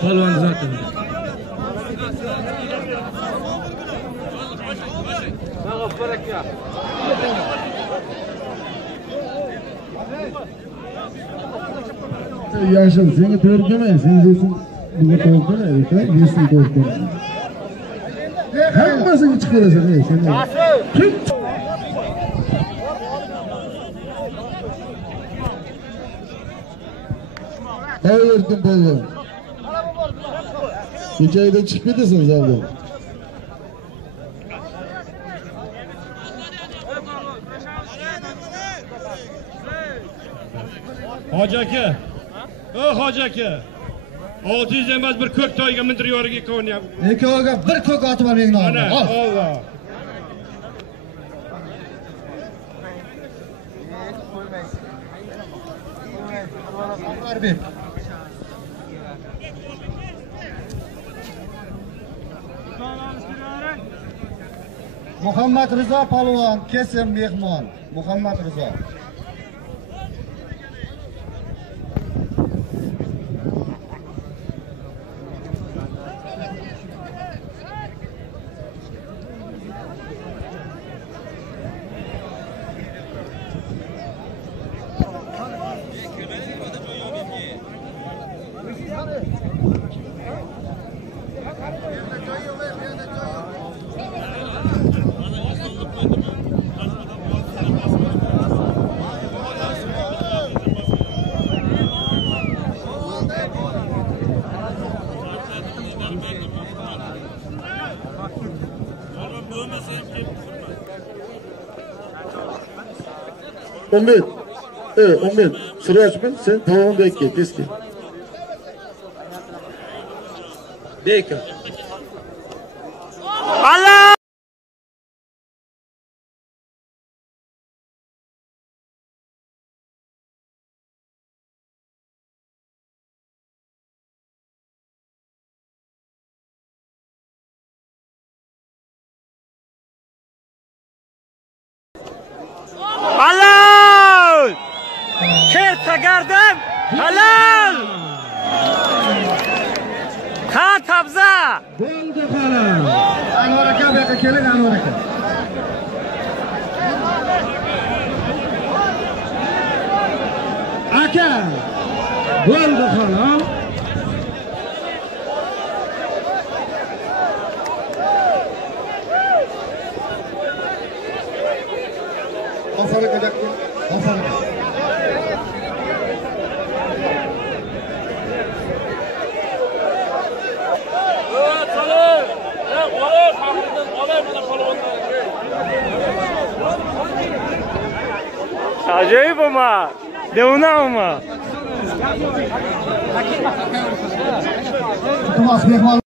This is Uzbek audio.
Polvon zaten. Yaşın seni törkemeyin. Sen desin bunu korkun. Evet, yesin korkun. Hammasını çıkarasın. Tut. Hayırdır polvon. Hikayeden çıkmadısınız abi. Hoji aka. Hoji aka. 600 emas bir ko'k toyga mindirib yoriga ko'nyapti. Ikkoviga bir ko'k otib olmang Ana, Allah. Muhammad Rizo polvon, kesim mehmon. Muhammad Rizo. Umid, Umid, Sirojmi, sen tamam bekle, tezki. Beka. Allah! Halal! Kerta gardim! Halal! Kan tabza! Bo'ldi xolos. Anvar aka bu yoqqa keling, Anvar aka. Aka. Bo'ldi xolos. Hasan aka dakika. Hasan aka. Acayip ama. Devuna ama. Tumas mehmon